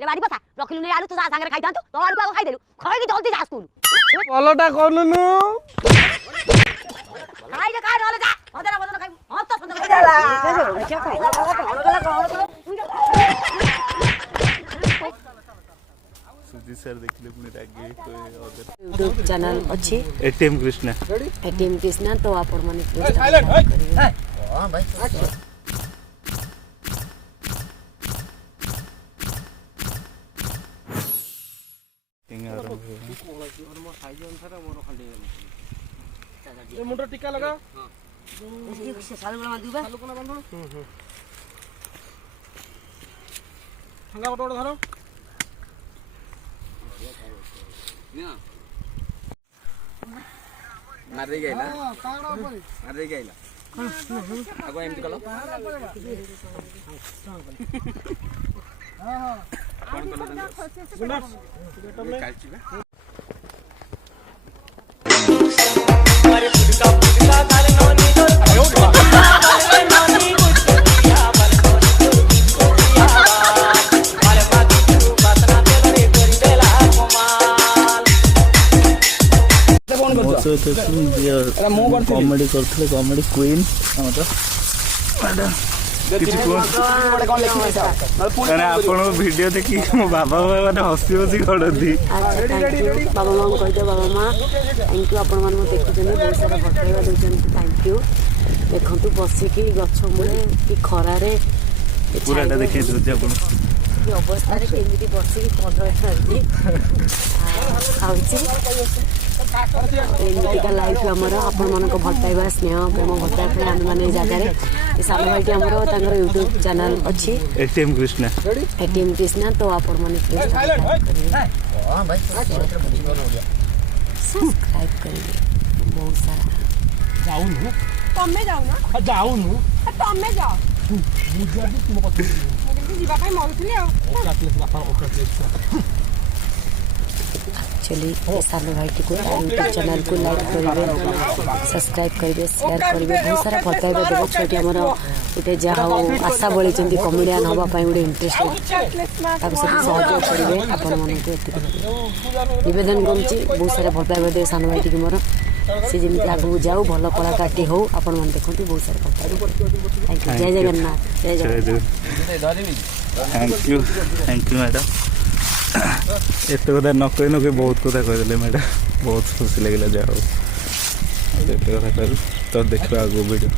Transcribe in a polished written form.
ले बाड़ी बसा रखिलु नै आलू तू सांगे खाइ थांतो तो आलू खाइ देलु खाइ के जल्दी जा स्कूल पलटा करनुनु खाइ जा खाइ रहले जा बदरा बदरा खाइ हत संदर जाला क्या खाइ सुजी सर देखले पुनी रागे यूट्यूब चैनल अच्छी एटीएम कृष्णा तो आप माने हां भाई ये मुंडा टिका लगा इसकी सालू बना दूबा सालू कोना बांधो ठंगा गोटो धरो मार दे गइला हां कागड़ा ऊपर मार दे गइला आगो एमती कलो हां हां कोन कलो गुंडा गेटम में कालची बे अरे फुटका फुटका काल नोनी दो आयो नोनी कुटिया बल नोनी कुटिया मारे माती तू बातना देलो रे करी देला कमाल कोन करछ कॉमेडी करथले कॉमेडी क्वीन हमर किछि कोन लेखि छ माने आपण वीडियो देखि मो बाबा माने हसी हसी खडती बाबा माँ को कहते बाबा माँ थैंक यू आपण मन देखुଛନ୍ତି बहुत सारा बटाइबा देउଛନ୍ତି थैंक यू देखंतु बसिकी गछ मुळे कि खरारे पूराटा देखि दउछ आपण कि अवस्था रे केमिति बसिकी कदर खाती खाउछि एमितिका लाइफ हमर आपण मन को भटाइबा स्नेह प्रेम भटाइ पे हम माने जगह रे ए साल भाईटी हमर तांगर यूट्यूब चैनल अछि एटीएम कृष्णा तो आपण माने प्लीज हां भाई सब्सक्राइब करिए बहुत सारा जाउन हूं तमे जाऊ ना जाउन हूं तमे जाओ बुझाबी तुम को मुझे जीवा पाई मरुथली आ ओकातले बापा ओकातले चलिए सालू भाईटी को यूट्यूब चैनल को लाइक करेंगे सब्सक्राइब करेंगे शेयर करेंगे बहुत सारा फटाइबा देव छोटी आमर गोटे जहाँ आशा बड़ी कमेडियन हाँपाई गोटे इंटरेस्ट सहयोग करेंगे आपण मानक नवेदन करुच्ची बहुत सारा फटाइबा देव सान भाईटी की मोर सी जमी आगू जाऊ भल कलाकार हो आपण मैंने देखते बहुत सारा फटाइबा थैंक यू जय जगन्नाथ जय जगन्नाथ थैंक यू मैडम एत कथा न कही न बहुत कथा कहदे मैडम बहुत खुशी लगे जाओ तो देखा आगो वीडियो।